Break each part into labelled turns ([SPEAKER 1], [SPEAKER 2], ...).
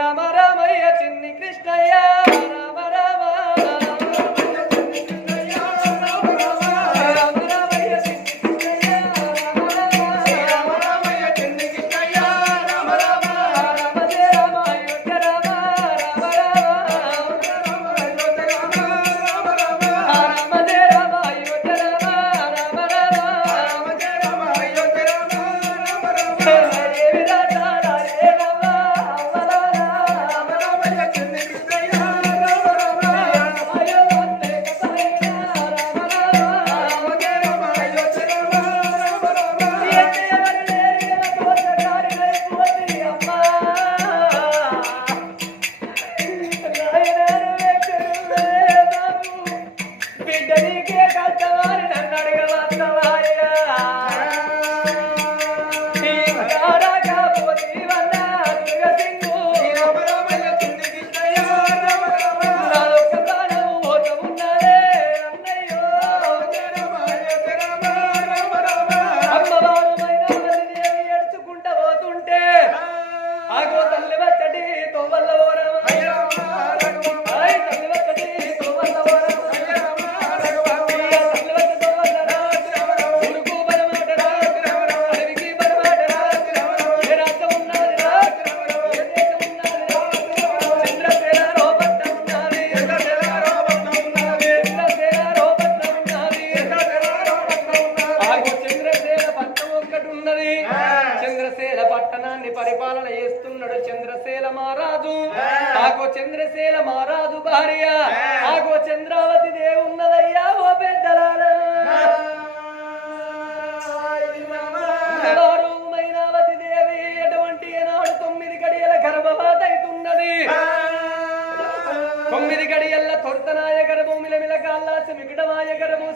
[SPEAKER 1] 山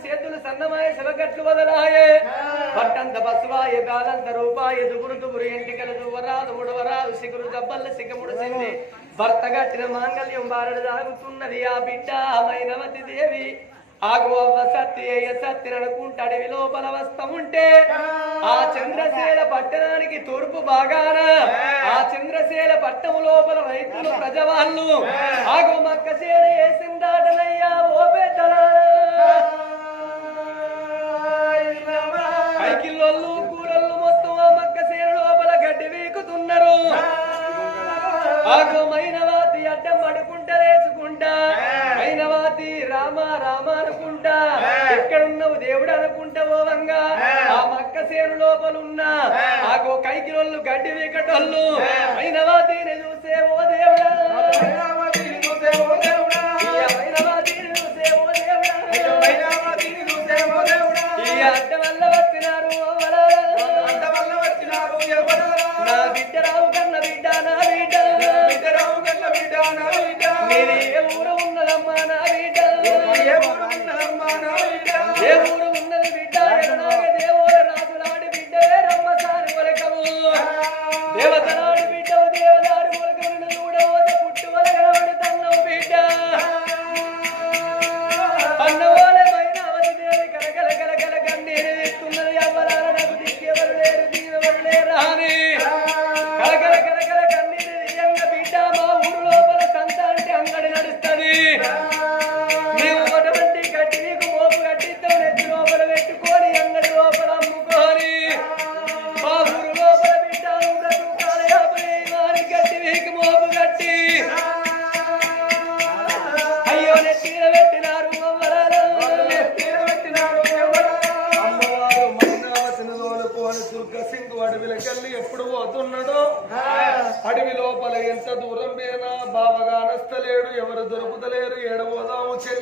[SPEAKER 1] సేతులు సన్నమాయ శివగట్లు వదలాయే పట్టంత బస్వాయ కాలంత రూపాయ దుగురు దుగురు ఉడవరాదు సిగురు దబ్బల్ల సిగముడు సింది. భర్త మాంగళ్యం బారడు దాగుతున్నది ఆ బిడ్డ మైనవతి దేవి. ఆగోవ సత్యేయ సత్యని లోపల వస్తా ఉంటే ఆ చంద్రశీల పట్టణానికి తూర్పు బాగాన ఆ చంద్రశీల పట్టము లోపల రైతులు ప్రజవాళ్ళు. ఆగో మక్కశీల ఉన్నాడనయ్యా ఓ పైకిల్లోళ్ళు కూరళ్ళు మొత్తం ఆ మక్క సేన లోపల గడ్డి వీకుతున్నారు. ఆగమైన వాతి అడ్డం అడుకుంటా లేచుకుంటా. అయిన వాతి రామ రామ అనుకుంటా. ఎక్కడున్నావు దేవుడు అనుకుంటా ఓవంగా ఆ మక్క సేను లోపలున్నా. ఆగో కైకిలోళ్ళు గడ్డి వీకటోళ్ళు.
[SPEAKER 2] అయిన వాతి Amen.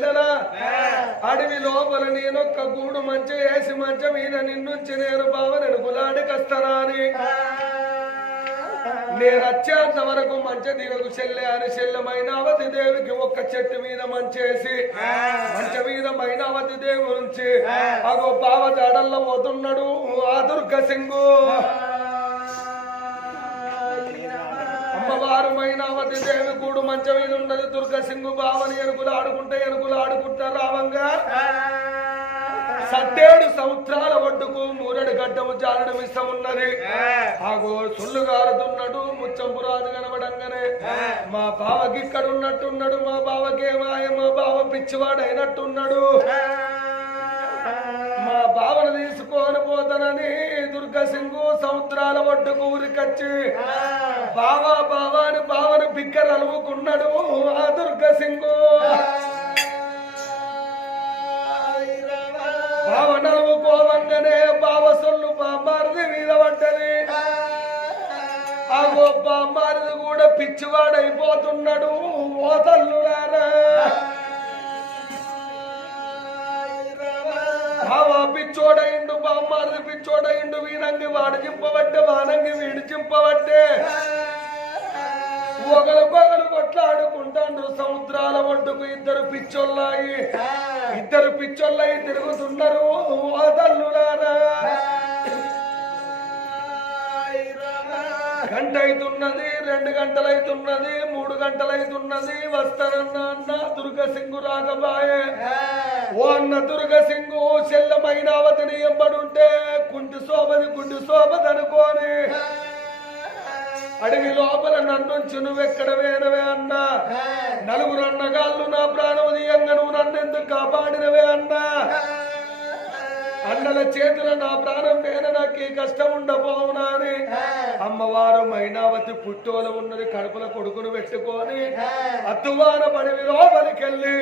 [SPEAKER 2] పిల్లలా అడవి లోపల నేనొక్క గూడు మంచి వేసి మంచం ఈయన నిన్ను నేను బావ నేను గులాడికస్తరా అని. నేను వచ్చేంత వరకు మంచి దిగకు చెల్లె అని చెల్లెమైన అవతి దేవికి ఒక్క చెట్టు మీద మంచేసి మంచి మీద మైన అవతి దేవు నుంచి అగో బావ జాడల్లో పోతున్నాడు ఆ దుర్గ సింగు. అమ్మవారు మైనావతి దేవి కూడు మంచం మీద ఉండదు దుర్గసింగు బావని ఎనుకులు ఆడుకుంటే ఎనుకులు ఆడుకుంటారు రావంగా. సత్తేడు సంవత్సరాల వడ్డుకు మూరడు గడ్డము జారడం ఇష్టం ఉన్నది. ఆగో సొల్లు గారుతున్నట్టు ముచ్చంపురాజు కనబడంగానే మా బావకి ఇక్కడ ఉన్నట్టున్నాడు మా బావకేమాయ మా బావ పిచ్చివాడైనట్టున్నాడు. మా బావను తీసుకొని పోతానని దుర్గసింగు సముద్రాల ఒడ్డుకు ఊరికొచ్చి బావ బావా అని బావను బిగ్గర అలువుకున్నాడు ఆ దుర్గసింగు బావ బావ సొల్లు బామ్మారిది మీద పడ్డది. ఆ బామ్మారిది కూడా పిచ్చివాడైపోతున్నాడు ఓ తల్లులారా. బావ పిచ్చోడయిండు బామ్మారిది పిచ్చోడయిండు వీనంగి వాడు చింపబట్టే వానంగి వీడు చింపబట్టే. ఒకరికొకరు కొట్లాడుకుంటాండ్రు. సముద్రాల ఒడ్డుకు ఇద్దరు పిచ్చోళ్ళాయి. ఇద్దరు పిచ్చోళ్ళయి తిరుగుతున్నారు తల్లులారా గంట అవుతున్నది రెండు గంటలైతున్నది మూడు గంటలైతున్నది వస్తానన్న అన్న దుర్గసింగు రాకబాయే ఓ అన్న దుర్గసింగు చెల్లమైనావతిని ఎంబడుంటే కుంటి శోభది కుంటి శోభది అనుకోని అడవి లోపల నన్నుంచి నువ్వెక్కడ వేనవే అన్నా? నలుగురు అన్నగాళ్ళు నా ప్రాణం తీయంగా నువ్వు నన్నెందుకు కాపాడినవే అన్నా? అన్నల చేతుల నా ప్రాణం వేన నాకు ఈ కష్టం ఉండబోవునా అని అమ్మవారు మైనావతి పుట్టోల ఉన్నది కడుపుల కొడుకును పెట్టుకొని అత్తువాన పడివి లోపలికెళ్ళి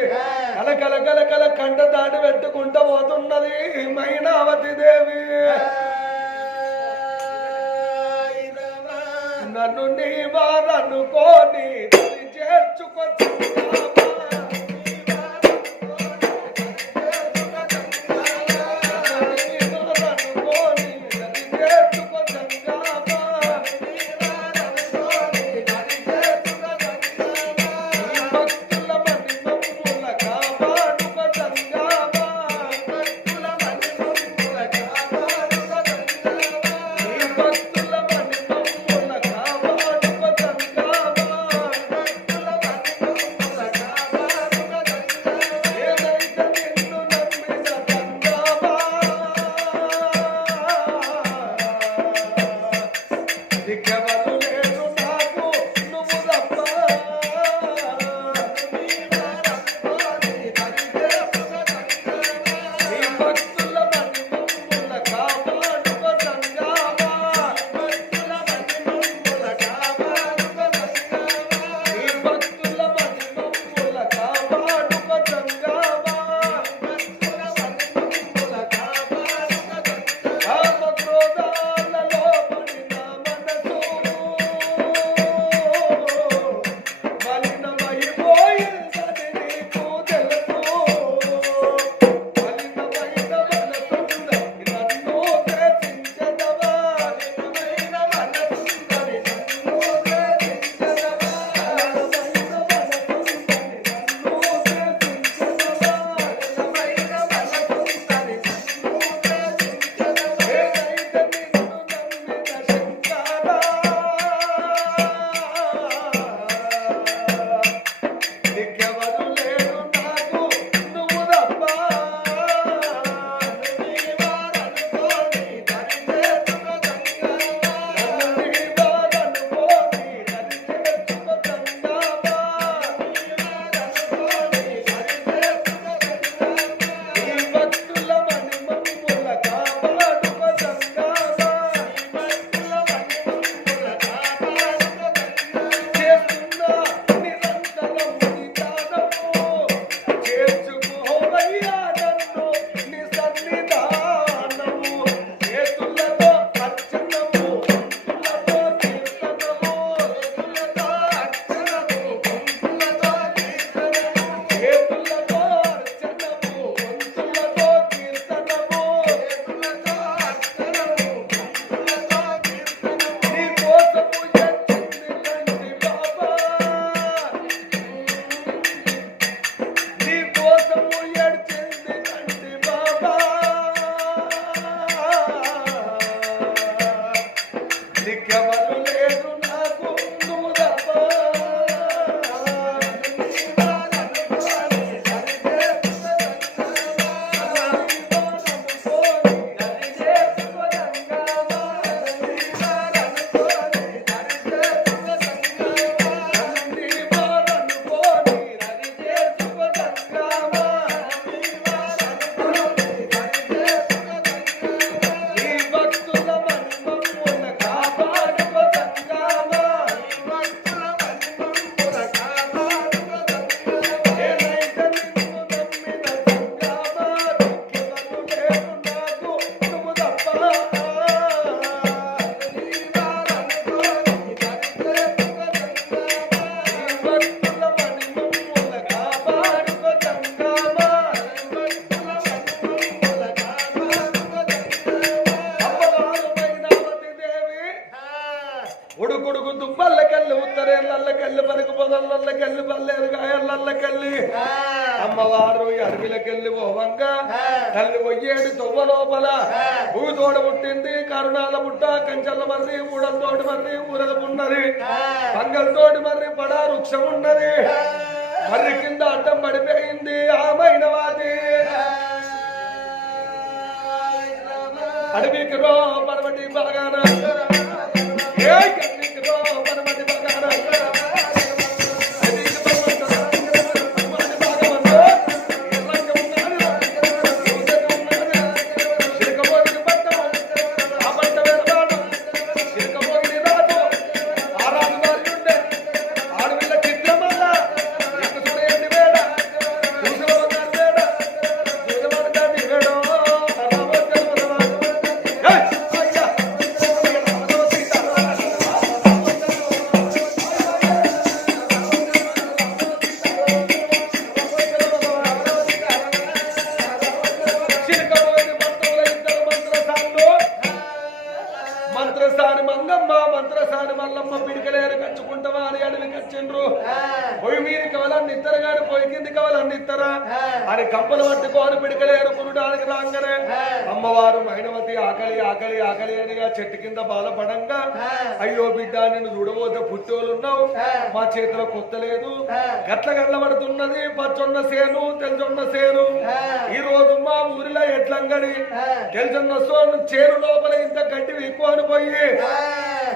[SPEAKER 2] కల కల కల కల కంట దాటి పెట్టుకుంటూ పోతున్నది మైనావతి దేవి. నన్ను నీ వారనుకోని తల్లి తల్లి ఒయ్యేడు తొవ్వ లోపల భూతోడ పుట్టింది కరుణాల పుట్ట కంచెల మర్రి ఊడలతోటి మర్రి ఊరల ఉన్నది పంగలతోటి మర్రి పడా వృక్షం ఉన్నది. మర్రి కింద అడ్డం పడిపోయింది ఆ. మైనవాది అడవికి రో పరమటి బాగాన. అని కప్పలు పట్టుకోని పిడికలేరు కొనడానికి రాగానే అమ్మవారు మైనవతి ఆకలి ఆకలి ఆకలి అనిగా చెట్టు కింద బాధపడంగా అయ్యో బిడ్డ నిన్ను చూడబోతే పుట్టోలున్నావు. మా చేతిలో కొత్త లేదు. గట్ల గల్లబడుతున్నది పచ్చొన్న సేను తెల్చొన్న సేను. ఈ రోజు మా ఊరిలో ఎట్లంగడి తెల్చొన్న సోను చేను లోపల ఇంత గడ్డి విక్కుని పోయి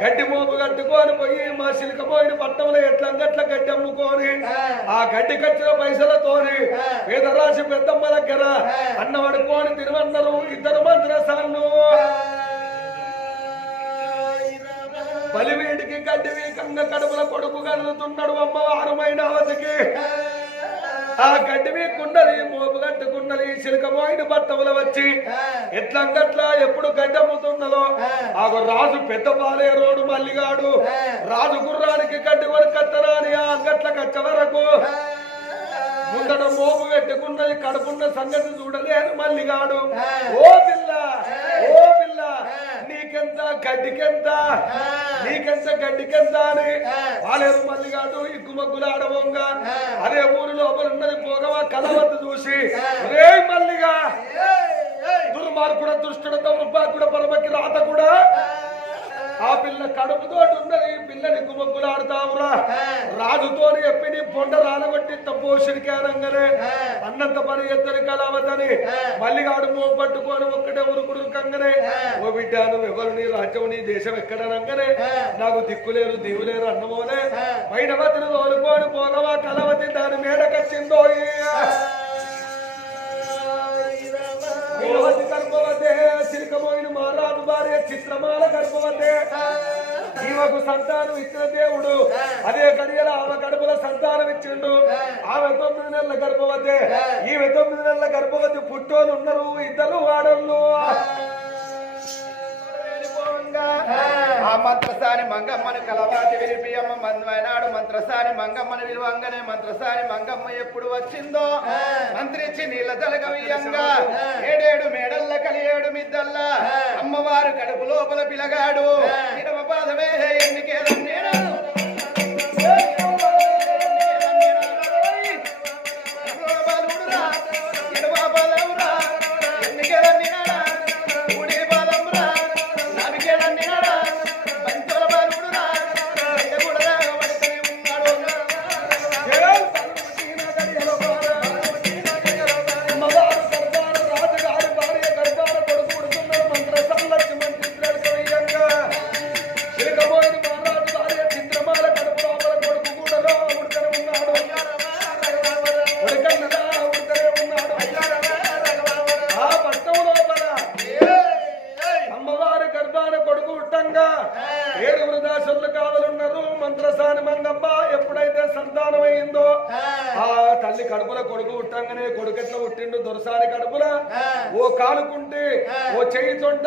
[SPEAKER 2] గడ్డి మోపు కట్టుకొని పోయి మా సిలికపోయిన పట్టణంలో ఎట్లంగట్ల గడ్డి అమ్ముకొని ఆ. గడ్డి కట్టిన పైసలతోని పేదరాశి పెద్దమ్మ దగ్గర అన్న పడుకొని తిరువన్నారు ఇద్దరు మంత్రసాన్లు బలివీడికి గడ్డి వీకంగా కడుపుల కొడుకు కదులుతున్నాడు అమ్మవారమైన అవతికి ఆ గడ్డి వీకున్నది మోపు కట్టుకున్నది చిలకమోయిన బట్టముల వచ్చి ఎట్లంగట్లా ఎప్పుడు గడ్డి అమ్ముతున్నదో ఆ. రాజు పెద్ద పాలే రోడ్డు మల్లిగాడు. రాజు గుర్రానికి గడ్డి కొడుకత్తరాని ఆ అంగట్ల కచ్చ వరకు. ముందట మోపు పెట్టుకున్నది కడుపున్న సంగతి చూడలేను మల్లిగాడు. ఓ పిల్ల! నీకెంత గడ్డికెంత? నీకెంత గడ్డికెంత అని? పాలేరు మల్లిగాడు ఇగ్గుమగ్గులు ఆడబోంగా అదే ఊరి లోపల ఉన్నది పోగవా కలవద్దు చూసి. రే మల్లిగా. దుర్మార్గుడ దుష్టుడ దౌర్భాగ్యుడ పరమకి రాత కూడా. ఆ పిల్ల కడుపుతోటి ఉన్నది పిల్లని గుమ్మగ్గులు ఆడతావురా రాజుతోని చెప్పి నీ పొండ రాలగొట్టి తపోషుడికి అనగానే అన్నంత పని ఎత్తని కలావతని మల్లిగాడు మో పట్టుకొని ఒక్కటే ఉరుకుడు కంగనే. ఓ బిడ్డ నువ్వు ఎవరు నీ రాజ్యం నీ దేశం ఎక్కడనంగానే. నాకు దిక్కులేరు దివులేరు అన్నమోనే. మైనవతిని తోలుకొని పోగవా కలవతి దాని మేడకొచ్చిందో సిరికమోయిన మహారాజు భార్య చిత్రమాల గర్భవతే. ఈమెకు సంతానం ఇచ్చిన దేవుడు. అదే గడియల ఆమె కడుపుల సంతానం ఇచ్చిండు. ఆమె తొమ్మిది నెలల గర్భవతి. ఈమె తొమ్మిది నెలల గర్భవతి పుట్టోలు ఉన్నారు ఇద్దరు వాడళ్ళు
[SPEAKER 3] ఆ మంత్రసాని మంగమ్మని కలవాతి విలిపియమ్మ మందమైనాడు మంత్రసాని మంగమ్మని విలువంగానే మంత్రసాని మంగమ్మ ఎప్పుడు వచ్చిందో మంత్రిచ్చి నీళ్ళ తలగవియంగా ఏడేడు మేడల్ల కలియేడు మిద్దల్ల అమ్మవారు కడుపు లోపల పిలగాడు ఇడమ పాదమే ఎన్నికేదన్నేనా
[SPEAKER 2] కడుపుల కొడుకు ఉట్టంగానే కొడుకు ఎట్లా పుట్టిండు? దొరసాని కడుపుల? ఓ కాలుకుంటే ఓ చెయ్యి చొంట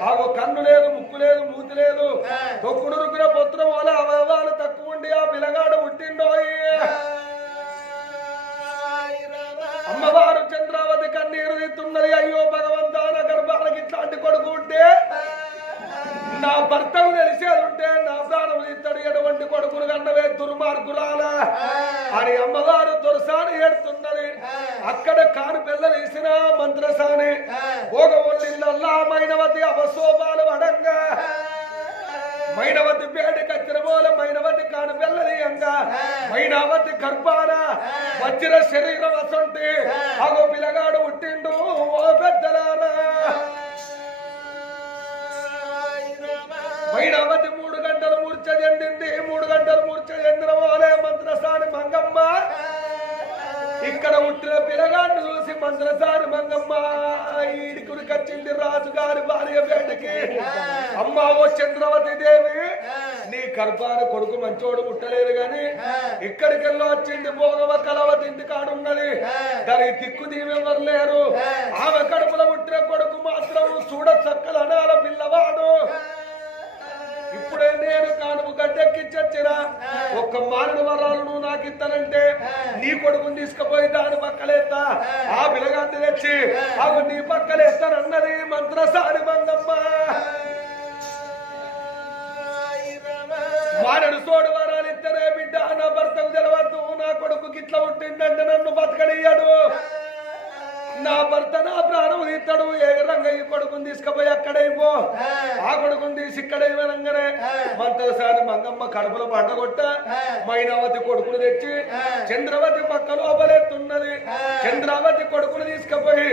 [SPEAKER 2] ఆ. ఓ కన్ను లేదు ముక్కు లేదు మూతి లేదు. తొక్కుడు రుగ్గున పుత్రం వల్ల అవయవాలు తక్కువ ఉండి ఆ పిల్లగాడు పుట్టిండో అమ్మవారు చంద్రావతి కన్నీరు తీస్తున్నది అయ్యో భగవంతా నా గర్భాలకి ఇట్లాంటి కొడుకు ఉంటే నా భర్తకు తెలిసేది ఉంటే నా ప్రాణం తీస్తాడు. ఎటువంటి కొడుకును కన్నవే దుర్మార్గుడు కొడుకురాలా అని అమ్మవారు దొరసాని ఏడుతున్నది అక్కడ కాను పిల్లలేసిన మంత్రసాని. ఒక ఒళ్ళిళ్ళల్లా మైనవతి అవశోభాలు అడంగా. మైనవతి పేటి కచ్చిరమోల మైనవతి కాను పిల్లలియంగా మైనావతి గర్భాన వజ్ర శరీరం అసంటి. అగో పిల్లగాడు పుట్టిండు ఓ పెద్దలారా. మైనావతి మూడు గంటలు మూర్ఛ చెందింది మూడు గంటలు మూర్ఛ వాళ్ళే మంత్రసాని మంగమ్మ. ఇక్కడ పుట్టిన పిల్లగాన్ని చూసి మంత్రసాని మంగమ్మ. ఈడికుడికి వచ్చింది రాజుగారి భార్య వేడికి అమ్మ ఓ చంద్రవతి దేవి నీ గర్భాన కొడుకు మంచోడు పుట్టలేదు గాని ఇక్కడికెళ్ళి వచ్చింది భోగవ కలవతి ఇంటి కాడున్నది దానికి దిక్కు దీవెవరు లేరు. ఆమె కడుపులో పుట్టిన కొడుకు మాత్రం చూడ చక్కల అనాల పిల్లవాడు. ఇప్పుడే నేను కానుపు గడ్డెక్కిచ్చొచ్చిన ఒక్క మారిన వరాలు నువ్వు నాకు ఇస్తానంటే నీ కొడుకుని తీసుకుపోయి దాని పక్కలేస్తా. ఆ పిల్లగాన్ని తెచ్చి అవి నీ పక్కలేస్తానన్నది మంత్రసారి మంగమ్మ. మానడు తోడు వరాలు ఇద్దరే బిడ్డ నా భర్తకు తెలవద్దు నా కొడుకు గిట్ల ఉంటుందంటే నన్ను బతకనియ్యాడు. నా భర్త నా ప్రాణం తీస్తాడు ఏ రంగయ్య కొడుకుని తీసుకుపోయి అక్కడే పో. ఆ కొడుకుని తీసి ఇక్కడే వినంగానే మంత్రసారి మంగమ్మ కడుపులో పండగొట్ట మైనావతి కొడుకును తెచ్చి చంద్రవతి పక్క లోపలేస్తున్నది. చంద్రావతి కొడుకును తీసుకుపోయి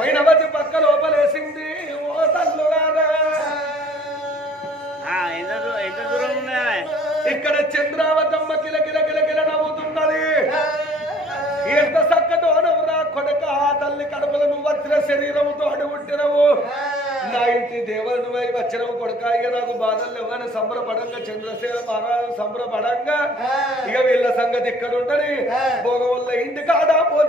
[SPEAKER 2] మైనవతి పక్క లోపలేసింది. ఓ
[SPEAKER 4] ఉన్నాయి
[SPEAKER 2] ఇక్కడ చంద్రావతమ్మ కిల కిల కిల కిల నవ్వుతున్నది ఎంత కడుపుల నువ్వు వచ్చిన శరీరముతో అడుగుట్టినవు. నా ఇంటి దేవుడు వై వచ్చినవు కొడక ఇక నాకు బాధలు లేవని సంబరపడంగా చంద్రసేన మహారాజు సంబరపడంగా ఇక వీళ్ళ సంగతి ఇక్కడ ఉంటది భోగ వల్ల ఇంటి కాడా పో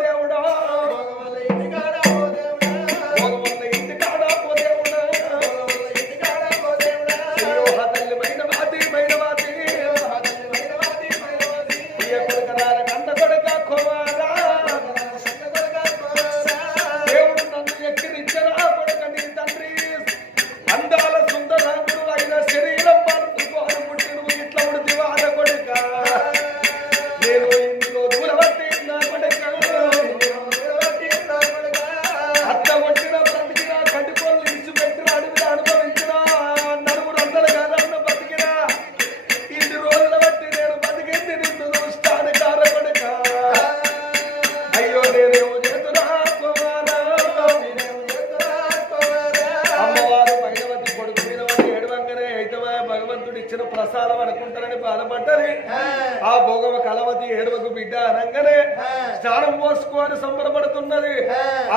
[SPEAKER 2] పోసుకొని సంబరపడుతున్నది.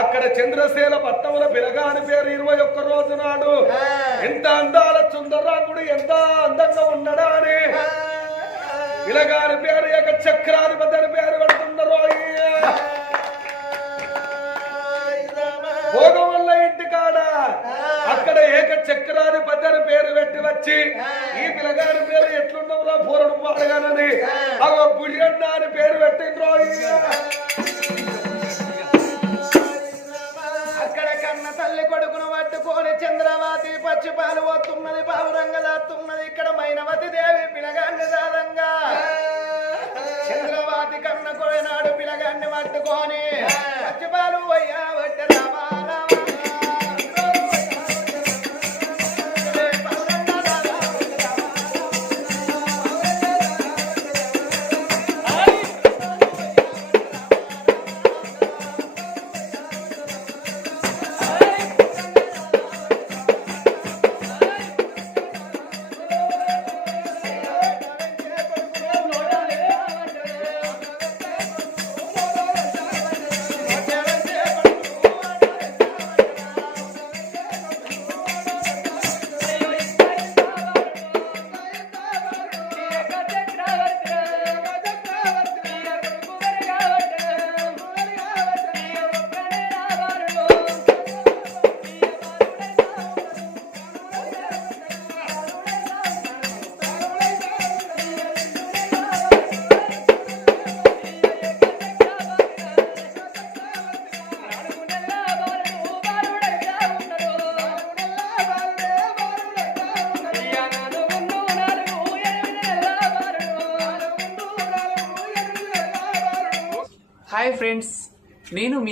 [SPEAKER 2] అక్కడ చంద్రశేల పట్టముల పిలగాని పేరు ఇరవై ఒక్క రోజు నాడు. ఎంత అందాల సుందరాకుడు ఎంత అందంగా ఉన్నాడా అని. పిలగాని పేరు యొక్క చక్రాధిపతి అని పేరు పెడుతున్నారు భోగం వల్ల ఇంటి కాడ. అక్కడ ఏక చక్రాధిపతి అని పేరు పెట్టి వచ్చి ఈ పిల్లగాడి పేరు ఎట్లున్నవరా పూరడు పాడగానని. అవ బుడిగండ అని పేరు పెట్టిండ్రో
[SPEAKER 3] పాలు పోతున్నది పావురంగ దాస్తున్నది ఇక్కడ మైనవతి దేవి పిలగాన్ని దాదంగా చంద్రవాతి కన్న కొడినాడు పిలగాన్ని పట్టుకొని. పచ్చిపాలు పాలు
[SPEAKER 5] పట్ట